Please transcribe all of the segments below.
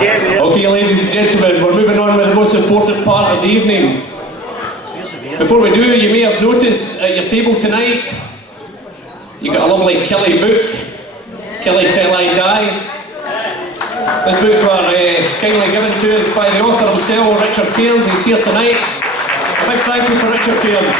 Okay, ladies and gentlemen, we're moving on with the most important part of the evening. Before we do, you may have noticed at your table tonight, you got a lovely Killie book, Killie Till I Die. This book was kindly given to us by the author himself, Richard Cairns. He's here tonight. A big thank you for Richard Cairns.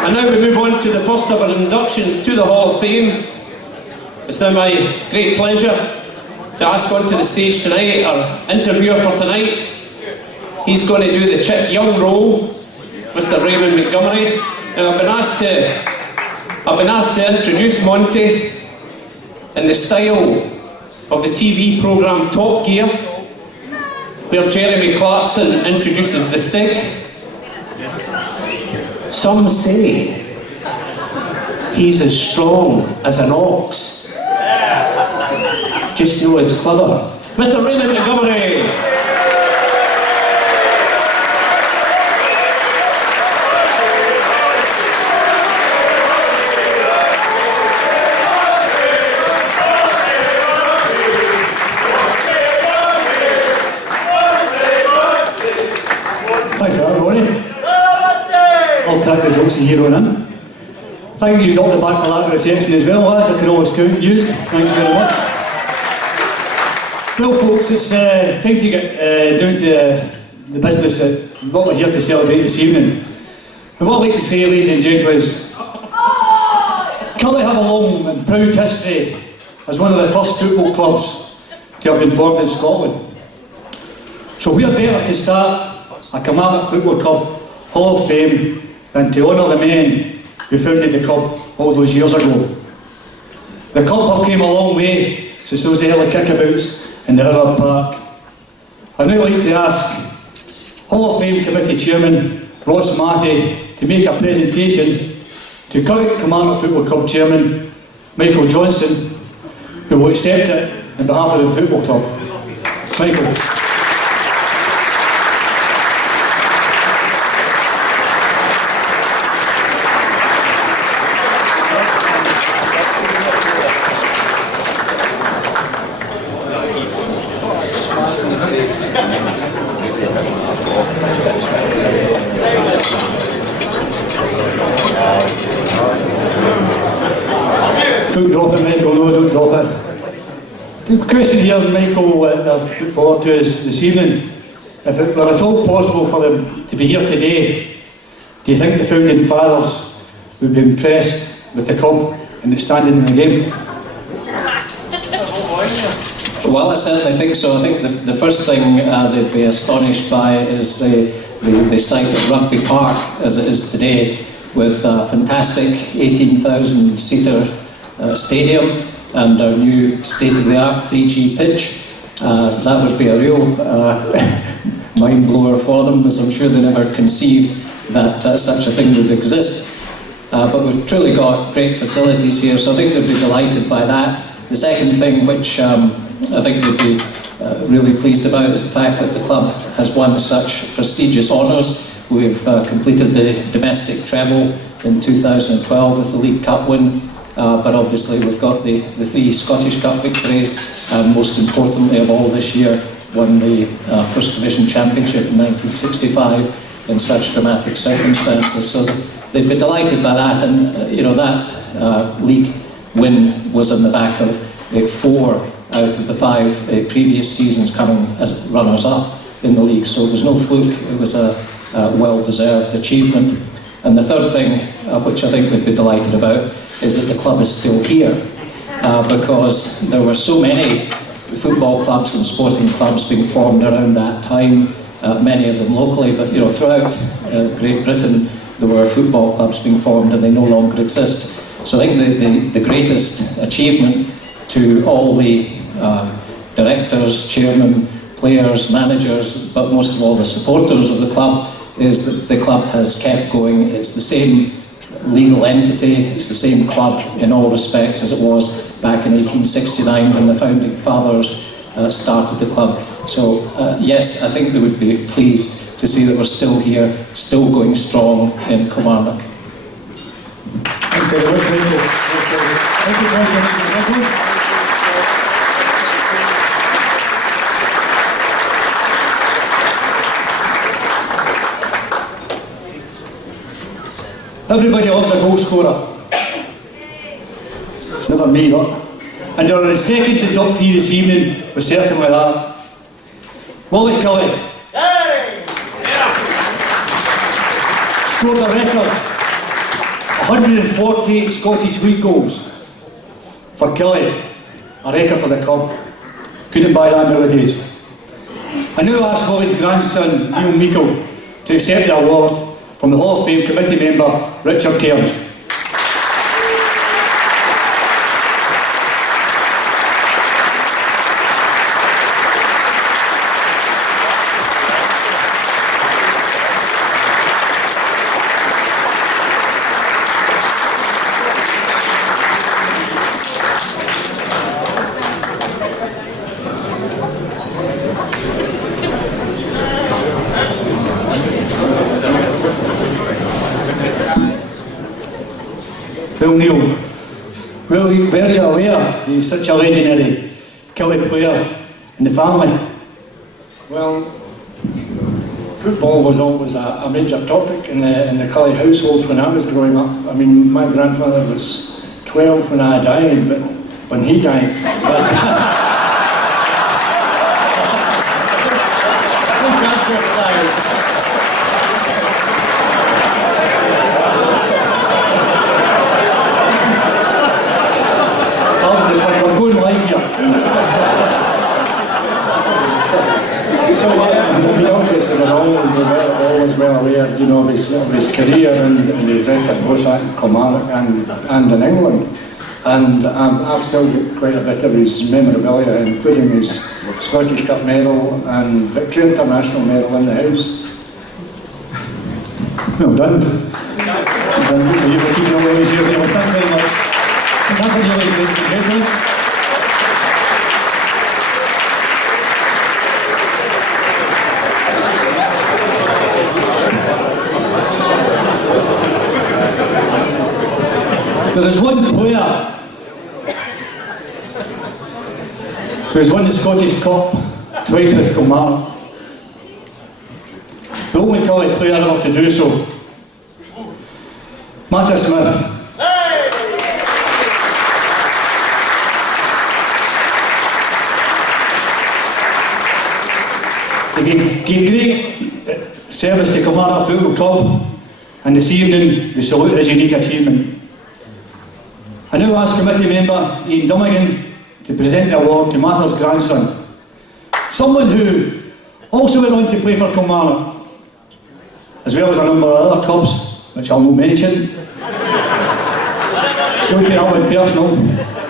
And now we move on to the first of our inductions to the Hall of Fame. It's now my great pleasure to ask onto the stage tonight our interviewer for tonight. He's going to do the Chick Young role, Mr. Raymond Montgomery. Now I've been asked to introduce Monty in the style of the TV programme Top Gear, where Jeremy Clarkson introduces the stick. Some say he's as strong as an ox. Just know he's clever. Mr. Raymond Montgomery! Thanks for that, Ronnie. I'll crack the jokes here on in. Thank you all the back for that reception as well, lads. I can always count and use. Thank you very much. Well, folks, it's time to get down to the business of what we're here to celebrate this evening. And what I'd like to say, ladies and gentlemen, is Killie have a long and proud history as one of the first football clubs to have been formed in Scotland. So we're better to start a Kilmarnock Football Club Hall of Fame than to honour the men who founded the club all those years ago. The club have came a long way since those early kickabouts in the Howard Park. I'd now like to ask Hall of Fame Committee Chairman Ross Mathie to make a presentation to current Kilmarnock Football Club Chairman Michael Johnson, who will accept it on behalf of the football club. Michael. Don't drop it, Michael, no, don't drop it. The question here, Michael, I've put forward to us this evening. If it were at all possible for them to be here today, do you think the founding fathers would be impressed with the club and the standing in the game? Well, I certainly think so. I think the first thing they'd be astonished by is the sight of Rugby Park as it is today, with a fantastic 18,000-seater stadium and our new state-of-the-art 3G pitch. That would be a real mind-blower for them, as I'm sure they never conceived that such a thing would exist. But we've truly got great facilities here, so I think they'd be delighted by that. The second thing which I think they'd be really pleased about is the fact that the club has won such prestigious honours. We've completed the domestic treble in 2012 with the League Cup win, but obviously we've got the 3 Scottish Cup victories, and most importantly of all this year, won the First Division Championship in 1965 in such dramatic circumstances. So they'd be delighted by that, and you know, that league win was on the back of 4 out of the 5 previous seasons coming as runners-up in the league, so it was no fluke, it was a well-deserved achievement. And the third thing, which I think they'd be delighted about, is that the club is still here, because there were so many football clubs and sporting clubs being formed around that time, many of them locally, but you know, throughout Great Britain there were football clubs being formed and they no longer exist. So I think the greatest achievement to all the directors, chairmen, players, managers, but most of all the supporters of the club, is that the club has kept going. It's the same legal entity, it's the same club in all respects as it was back in 1869 when the founding fathers started the club. So yes, I think they would be pleased to see that we're still here, still going strong in Kilmarnock. Thanks very much, Michael. Thank you, President. Everybody loves a goal scorer. It's never me, but. And our second inductee this evening was certainly that. Willie Culley. Scored a record 148 Scottish League goals for Killie, a record for the club. Couldn't buy that nowadays. I now ask Willie's grandson, Neil Meikle, to accept the award from the Hall of Fame committee member, Richard Cairns. Well, Neil, were you aware he's such a legendary Killie player in the family? Well, football was always a major topic in the Culley household when I was growing up. I mean, my grandfather was 12 when I died, but when he died. We're going live here. So we obviously were always well aware, you know, of his career and his record both at Kilmarnock and in England. And I've still got quite a bit of his memorabilia, including his Scottish Cup medal and Victory International medal in the house. Well done. Well done for you for keeping all those here. Thanks very much. Thank you, ladies and gentlemen. There is one player who has won the Scottish Cup twice with Kilmarnock. The only Culley player ever to do so. Mattha Smith. He gave great service to Kilmarnock Football Club, and this evening we salute his unique achievement. I now ask committee member Ian Dummigan to present the award to Matha's grandson, someone who also went on to play for Kilmarnock, as well as a number of other clubs, which I'll not mention. Don't take that one personal.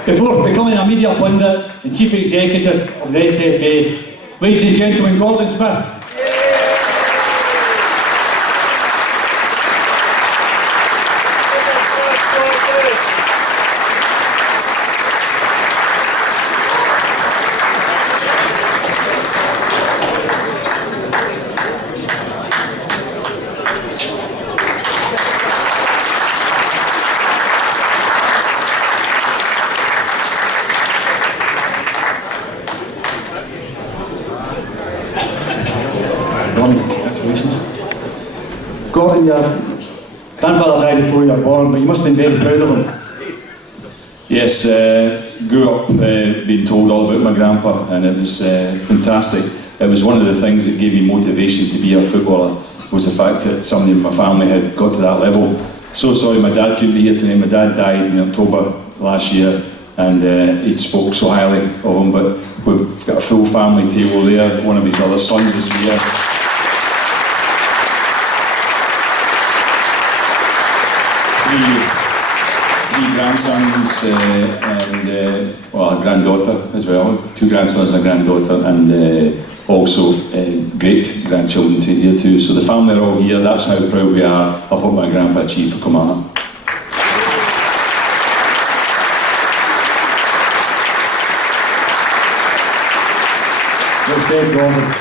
Before becoming a media pundit and chief executive of the SFA, ladies and gentlemen, Gordon Smith. Congratulations. Gordon, your grandfather died before you were born, but you must have been very proud of him. Yes, grew up being told all about my grandpa, and it was fantastic. It was one of the things that gave me motivation to be a footballer, was the fact that somebody in my family had got to that level. So sorry my dad couldn't be here today. My dad died in October last year, and he spoke so highly of him, but we've got a full family table there. One of his other sons is here. Three grandsons and well, a granddaughter as well. 2 grandsons and a granddaughter, and also great grandchildren here too. So the family are all here. That's how proud we are of what my grandpa achieved for Kilmarnock. Well said, Gordon.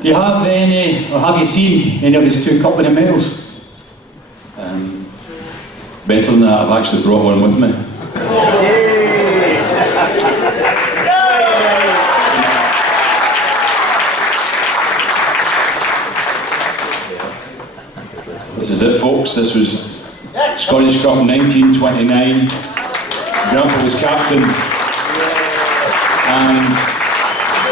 Do you have any, or have you seen any of his 2 cup winning medals? better than that, I've actually brought one with me. This is it, folks. This was Scottish Cup 1929. Grandpa was captain, and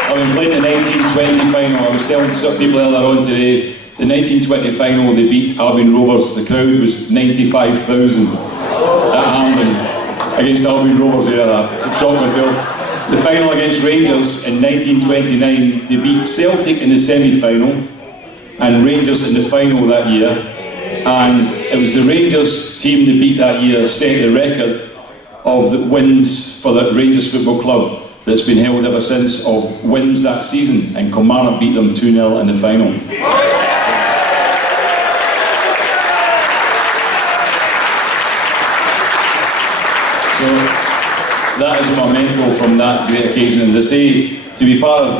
I've been playing the 1920 final. I was telling some people earlier on today, the 1920 final, they beat Albion Rovers. The crowd was 95,000 at Hampden against Albion Rovers. Yeah, that shocked myself. The final against Rangers in 1929, they beat Celtic in the semi-final and Rangers in the final that year. And it was the Rangers team that beat that year set the record of the wins for the Rangers Football Club that's been held ever since, of wins that season, and Kilmarnock beat them 2-0 in the final. So that is a memento from that great occasion. And as I say, to be part of,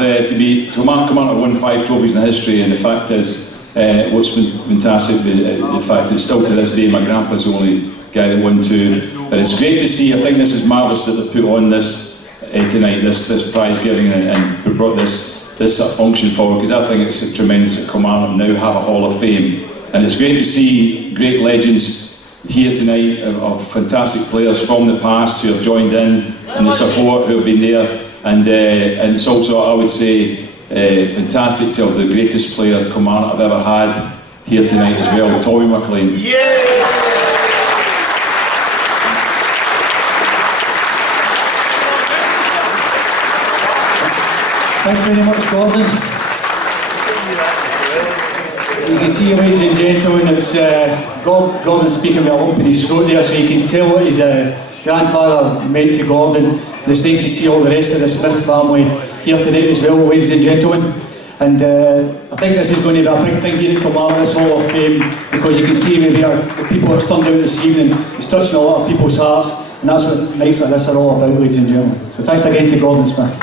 Kilmarnock won 5 trophies in history, and the fact is, what's been fantastic, in fact, it's still to this day, my grandpa's the only guy that won 2. But it's great to see. I think this is marvellous that they've put on this tonight, this prize giving, and brought this sort of function forward, because I think it's tremendous that Kilmarnock now have a Hall of Fame. And it's great to see great legends here tonight of fantastic players from the past who have joined in, and the support who have been there. And it's also, I would say, fantastic to have the greatest player Kilmarnock have ever had here tonight as well, Tommy McLean. Yeah! Thanks very much, Gordon. You can see, ladies and gentlemen, it's Gordon speaking with a lump in his throat there, so you can tell what his grandfather meant to Gordon. It's nice to see all the rest of the Smith family here tonight as well, ladies and gentlemen. And I think this is going to be a big thing here at Kilmarnock, this Hall of Fame, because you can see maybe the people that's turned out this evening, it's touching a lot of people's hearts, and that's what nights like this are all about, ladies and gentlemen. So thanks again to Gordon Smith.